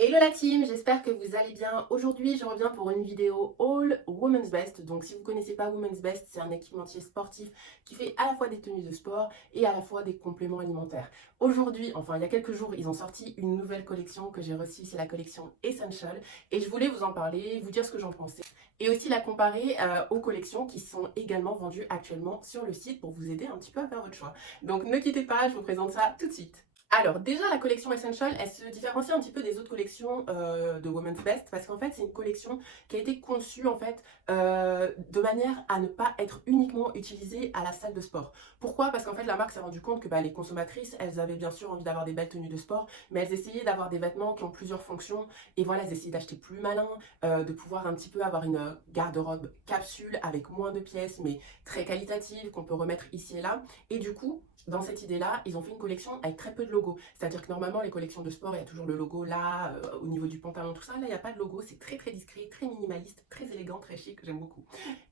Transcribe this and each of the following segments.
Hello la team, j'espère que vous allez bien. Aujourd'hui, je reviens pour une vidéo All Women's Best. Donc si vous ne connaissez pas Women's Best, c'est un équipementier sportif qui fait à la fois des tenues de sport et à la fois des compléments alimentaires. Aujourd'hui, enfin il y a quelques jours, ils ont sorti une nouvelle collection que j'ai reçue, c'est la collection Essential. Et je voulais vous en parler, vous dire ce que j'en pensais. Et aussi la comparer aux collections qui sont également vendues actuellement sur le site pour vous aider un petit peu à faire votre choix. Donc ne quittez pas, je vous présente ça tout de suite. Alors déjà la collection Essential, elle se différencie un petit peu des autres collections de Women's Best parce qu'en fait c'est une collection qui a été conçue en fait de manière à ne pas être uniquement utilisée à la salle de sport. Pourquoi? Parce qu'en fait la marque s'est rendue compte que les consommatrices, elles avaient bien sûr envie d'avoir des belles tenues de sport, mais elles essayaient d'avoir des vêtements qui ont plusieurs fonctions et voilà, elles essayaient d'acheter plus malin, de pouvoir un petit peu avoir une garde-robe capsule avec moins de pièces mais très qualitative qu'on peut remettre ici et là. Et du coup, dans cette idée-là, ils ont fait une collection avec très peu de logos. C'est-à-dire que normalement, les collections de sport, il y a toujours le logo là, au niveau du pantalon, tout ça. Là, il n'y a pas de logo. C'est très très discret, très minimaliste, très élégant, très chic. J'aime beaucoup.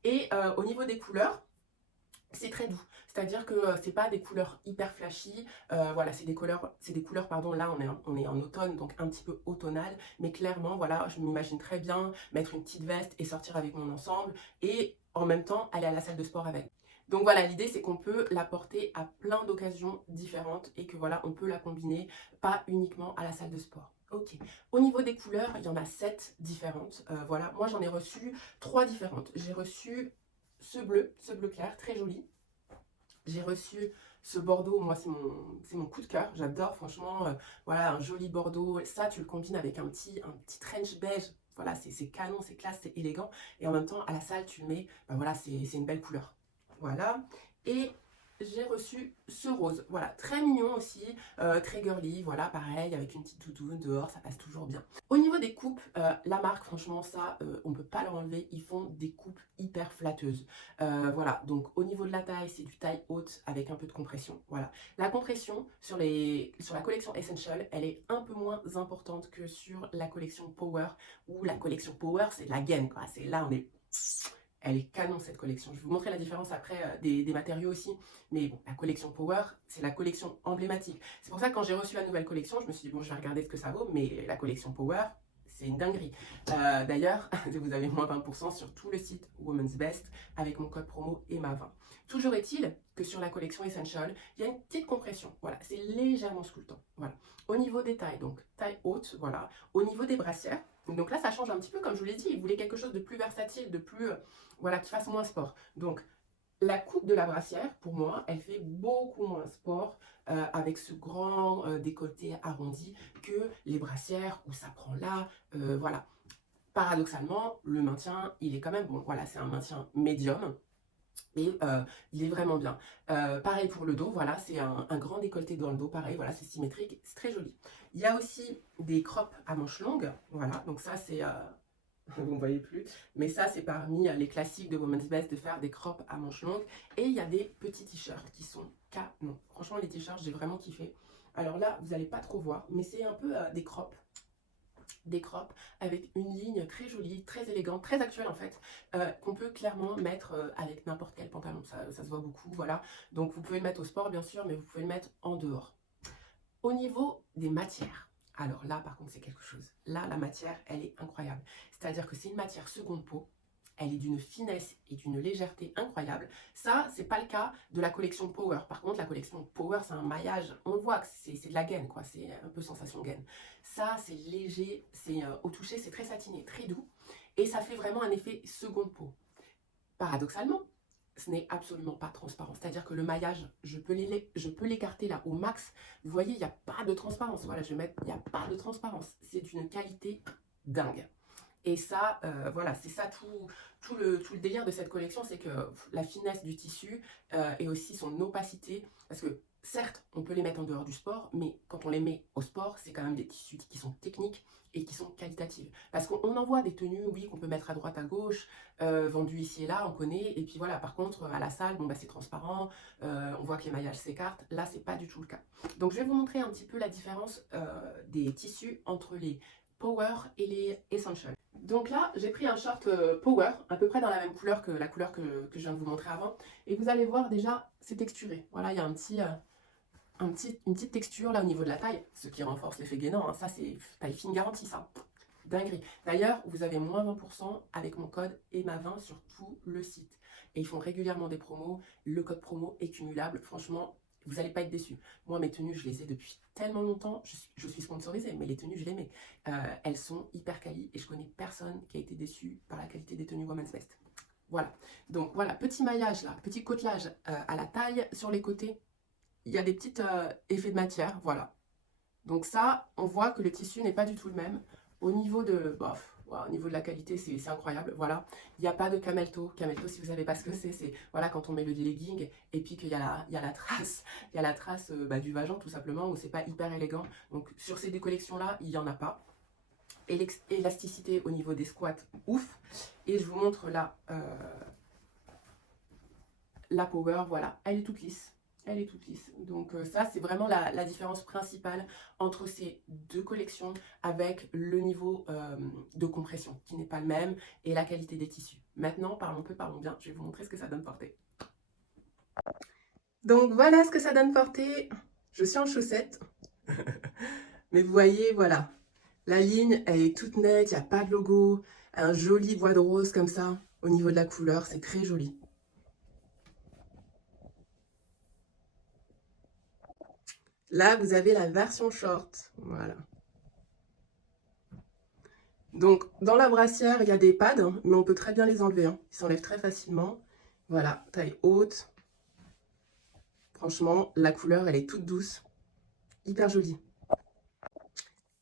Et au niveau des couleurs, c'est très doux, c'est-à-dire que c'est pas des couleurs hyper flashy, voilà, c'est des couleurs, pardon, là on est en automne, donc un petit peu automnal, mais clairement, voilà, je m'imagine très bien mettre une petite veste et sortir avec mon ensemble, et en même temps aller à la salle de sport avec. Donc voilà, l'idée c'est qu'on peut la porter à plein d'occasions différentes, et que voilà, on peut la combiner, pas uniquement à la salle de sport. Ok. Au niveau des couleurs, il y en a 7 différentes. Voilà, moi j'en ai reçu 3 différentes. J'ai reçu ce bleu clair, très joli. J'ai reçu ce bordeaux, moi c'est mon coup de cœur, j'adore franchement, voilà, un joli bordeaux. Ça tu le combines avec un petit trench beige, voilà, c'est canon, c'est classe, c'est élégant. Et en même temps à la salle tu le mets, voilà, c'est une belle couleur. Voilà. Et j'ai reçu ce rose, voilà, très mignon aussi, très girly, voilà, pareil, avec une petite doudoune dehors, ça passe toujours bien. Au niveau des coupes, la marque, franchement, ça, on ne peut pas leur enlever, ils font des coupes hyper flatteuses. Voilà, donc au niveau de la taille, c'est du taille haute avec un peu de compression, voilà. La compression sur la collection Essential, elle est un peu moins importante que sur la collection Power, où la collection Power, c'est de la gaine, quoi, c'est là, on est... Elle est canon cette collection. Je vais vous montrer la différence après des matériaux aussi. Mais bon, la collection Power, c'est la collection emblématique. C'est pour ça que quand j'ai reçu la nouvelle collection, je me suis dit, bon, je vais regarder ce que ça vaut. Mais la collection Power, c'est une dinguerie. D'ailleurs, vous avez moins 20% sur tout le site Women's Best avec mon code promo EMA20. Toujours est-il que sur la collection Essential, il y a une petite compression. Voilà, c'est légèrement sculptant. Voilà. Au niveau des tailles, donc taille haute, voilà. Au niveau des brassières, donc là, ça change un petit peu, comme je vous l'ai dit. Ils voulaient quelque chose de plus versatile, de plus, voilà, qui fasse moins sport. Donc, la coupe de la brassière, pour moi, elle fait beaucoup moins sport avec ce grand décolleté arrondi que les brassières où ça prend là, voilà. Paradoxalement, le maintien, il est quand même bon. Voilà, c'est un maintien médium. Et il est vraiment bien. Pareil pour le dos, voilà, c'est un grand décolleté dans le dos, pareil, voilà, c'est symétrique, c'est très joli. Il y a aussi des crops à manches longues, voilà, donc ça c'est, vous ne voyez plus, mais ça c'est parmi les classiques de Women's Best de faire des crops à manches longues. Et il y a des petits t-shirts qui sont canon. Franchement les t-shirts j'ai vraiment kiffé. Alors là vous n'allez pas trop voir, mais c'est un peu des crops avec une ligne très jolie, très élégante, très actuelle en fait, qu'on peut clairement mettre avec n'importe quel pantalon, ça se voit beaucoup, voilà. Donc vous pouvez le mettre au sport bien sûr, mais vous pouvez le mettre en dehors. Au niveau des matières, alors là par contre c'est quelque chose. Là la matière elle est incroyable. C'est-à-dire que c'est une matière seconde peau. Elle est d'une finesse et d'une légèreté incroyable. Ça, c'est pas le cas de la collection Power. Par contre, la collection Power, c'est un maillage. On voit que c'est de la gaine, quoi. C'est un peu sensation gaine. Ça, c'est léger. C'est au toucher, c'est très satiné, très doux. Et ça fait vraiment un effet seconde peau. Paradoxalement, ce n'est absolument pas transparent. C'est-à-dire que le maillage, je peux l'écarter là au max. Vous voyez, il n'y a pas de transparence. Voilà, je vais mettre, il n'y a pas de transparence. C'est d'une qualité dingue. Et ça, voilà, c'est ça tout le délire de cette collection, c'est que la finesse du tissu et aussi son opacité, parce que certes, on peut les mettre en dehors du sport, mais quand on les met au sport, c'est quand même des tissus qui sont techniques et qui sont qualitatives. Parce qu'on en voit des tenues, oui, qu'on peut mettre à droite, à gauche, vendues ici et là, on connaît, et puis voilà, par contre, à la salle, bon, bah, c'est transparent, on voit que les maillages s'écartent, là, c'est pas du tout le cas. Donc, je vais vous montrer un petit peu la différence des tissus entre les Power et les Essentials. Donc là, j'ai pris un short Power, à peu près dans la même couleur que la couleur que je viens de vous montrer avant. Et vous allez voir déjà, c'est texturé. Voilà, il y a un petit... une petite texture là au niveau de la taille, ce qui renforce l'effet gainant, hein. Ça c'est taille fine garantie ça. Dinguerie. D'ailleurs, vous avez moins 20% avec mon code EMA20 sur tout le site. Et ils font régulièrement des promos. Le code promo est cumulable. Franchement, vous n'allez pas être déçus. Moi, mes tenues, je les ai depuis tellement longtemps. Je suis sponsorisée, mais les tenues, je les mets. Elles sont hyper quali et je connais personne qui a été déçu par la qualité des tenues Women's Best. Voilà. Donc voilà, petit maillage là, petit côtelage à la taille. Sur les côtés, il y a des petits effets de matière. Voilà. Donc ça, on voit que le tissu n'est pas du tout le même. Au niveau de, au niveau de la qualité, c'est incroyable. Voilà, il n'y a pas de camelto. Camelto, si vous ne savez pas ce que c'est voilà, quand on met le legging et puis qu'il y a la trace, il y a la trace du vagin tout simplement, où c'est pas hyper élégant. Donc sur ces deux collections-là, il n'y en a pas. Et l'élasticité au niveau des squats, ouf. Et je vous montre là, la power, voilà, elle est toute lisse. Elle est toute lisse. Donc ça, c'est vraiment la différence principale entre ces deux collections avec le niveau de compression qui n'est pas le même et la qualité des tissus. Maintenant, parlons peu, parlons bien. Je vais vous montrer ce que ça donne portée. Donc voilà ce que ça donne portée. Je suis en chaussettes. Mais vous voyez, voilà. La ligne, elle est toute nette, il n'y a pas de logo. Un joli bois de rose comme ça au niveau de la couleur. C'est très joli. Là, vous avez la version short. Voilà. Donc, dans la brassière, il y a des pads, hein, mais on peut très bien les enlever. Hein. Ils s'enlèvent très facilement. Voilà, taille haute. Franchement, la couleur, elle est toute douce. Hyper jolie.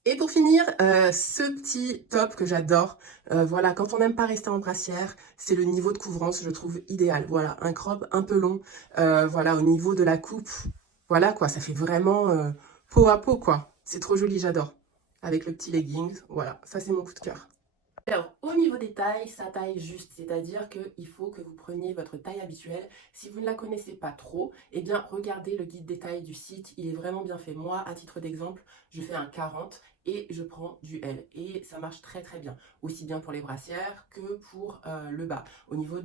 Et pour finir, ce petit top que j'adore. Voilà, quand on n'aime pas rester en brassière, c'est le niveau de couvrance, je trouve idéal. Voilà, un crop un peu long. Voilà, au niveau de la coupe. Voilà, quoi, ça fait vraiment peau à peau, quoi. C'est trop joli, j'adore. Avec le petit leggings, voilà, ça c'est mon coup de cœur. Alors, au niveau des tailles, sa taille juste, c'est-à-dire qu'il faut que vous preniez votre taille habituelle. Si vous ne la connaissez pas trop, eh bien, regardez le guide des tailles du site, il est vraiment bien fait. Moi, à titre d'exemple, je fais un 40 et je prends du L. Et ça marche très très bien, aussi bien pour les brassières que pour le bas. Au niveau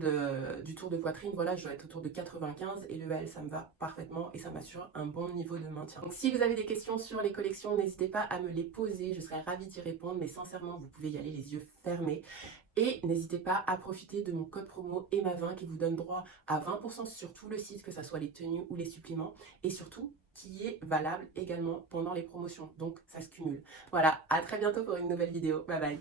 du tour de poitrine, voilà, je dois être autour de 95 et le L, ça me va parfaitement et ça m'assure un bon niveau de maintien. Donc, si vous avez des questions sur les collections, n'hésitez pas à me les poser, je serai ravie d'y répondre, mais sincèrement, vous pouvez y aller les yeux fermés. Et n'hésitez pas à profiter de mon code promo EMA20 qui vous donne droit à 20% sur tout le site, que ce soit les tenues ou les suppléments. Et surtout, qui est valable également pendant les promotions. Donc, ça se cumule. Voilà, à très bientôt pour une nouvelle vidéo. Bye bye.